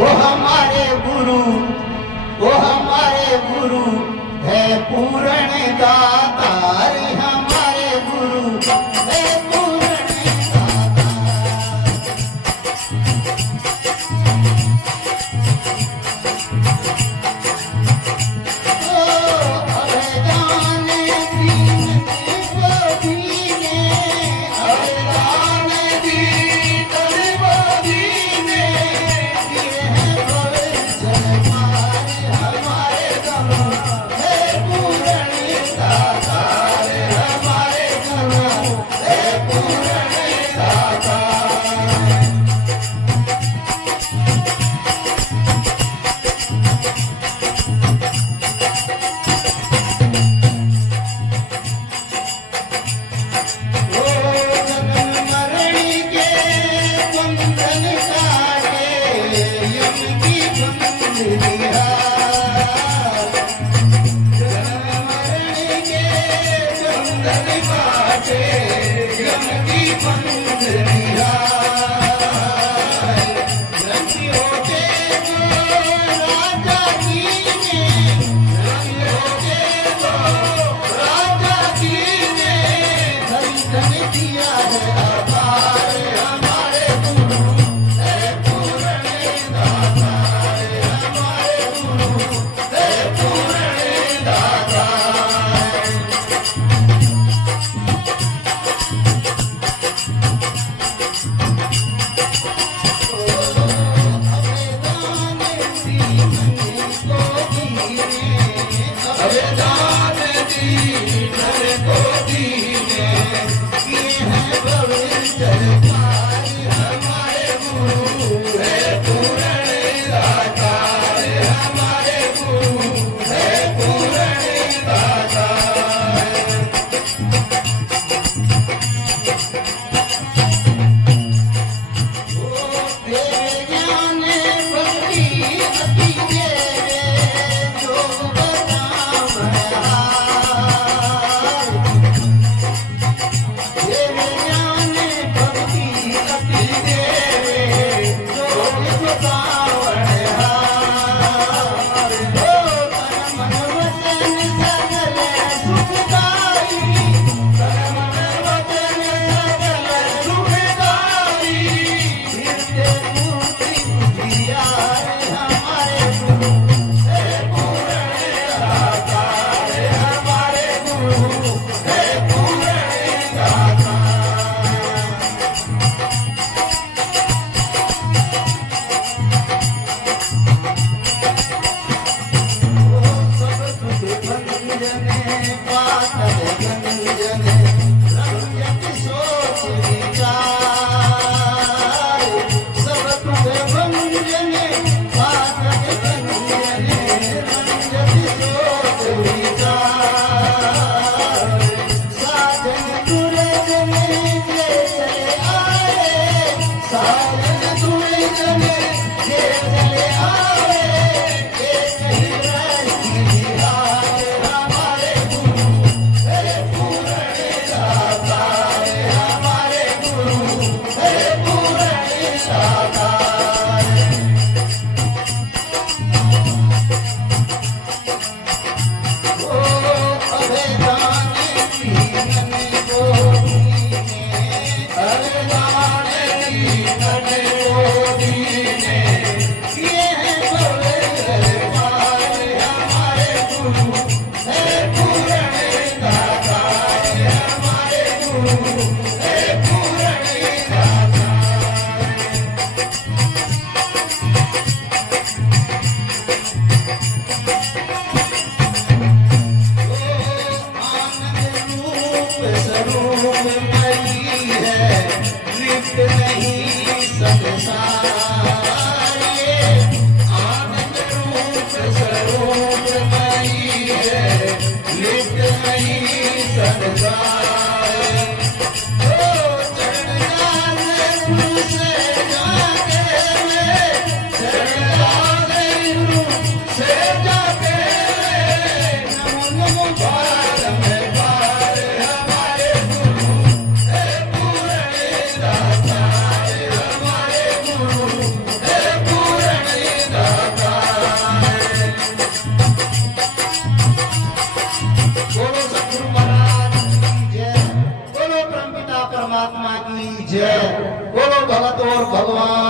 वो हमारे गुरु, वो हमारे गुरु है पूर्ण दातार, हमारे गुरु है पूर्ण दातार। ओ अवदान दीन को दीने, अवदान दीन को दीने, ये है भविष्य हमारे गुरु है पूर्ण दातार, हमारे गुरु है पूर्ण दातार। ओ जगन मरणि के बंधन काटे, यम की बंधनिया। जगन मरणि के बंधन काटे, यम की बंधनिया। रंगी होके तो राजा की ने, रंगी होके तो राजा की ने, धन धन दिया है आधार, हमारे गुरु है पूर्ण दातार, हमारे गुरु है पूर्ण दातार। अवदान दीन को दीने, ये है भविष्य हमारे गुरु है पूर्ण दातार, हमारे गुरु है पूर्ण दातार। ओ तेरे ज्ञान भक्ति अति तेरे जो बताम तेरे ज्ञान भक्ति अति तेरे जो बताम ओ तन मन वचन सकल सुखदाई, तन मन वचन सकल सुखदाई, हृदय मूर्ति बुद्धिया हमारे गुरु है पूर्ण दातार, हमारे गुरु है पूर्ण दातार। सब सुख भंजने पातल गंजने, रंजक सोच विचार। सब सुख भंजने पातल गंजने, रंजक सोच विचार। साजन दुर्जने जे चले आए, साजन दुर्जने जे चले आए, एक ही रही हार, हमारे गुरु है पूर्ण दातार, हमारे गुरु है पूर्ण दातार। ओ अवदान दीन को दीने, अवदान दीन को दीने, ये है भविष्य हमारे गुरु है पूर्ण दातार, हमारे गुरु है पूर्ण दातार। आनंद रूप स्वरूप मई है, लिप्त नहीं संसार। ये आनंद रूप स्वरूप मई है, लिप्त नहीं संसार। ओ चरण दास गुरु से जाके मैं, चरण सद्गुरु महाराज की जय। बोलो परमपिता परमात्मा की जय। बोलो भगत और भगवान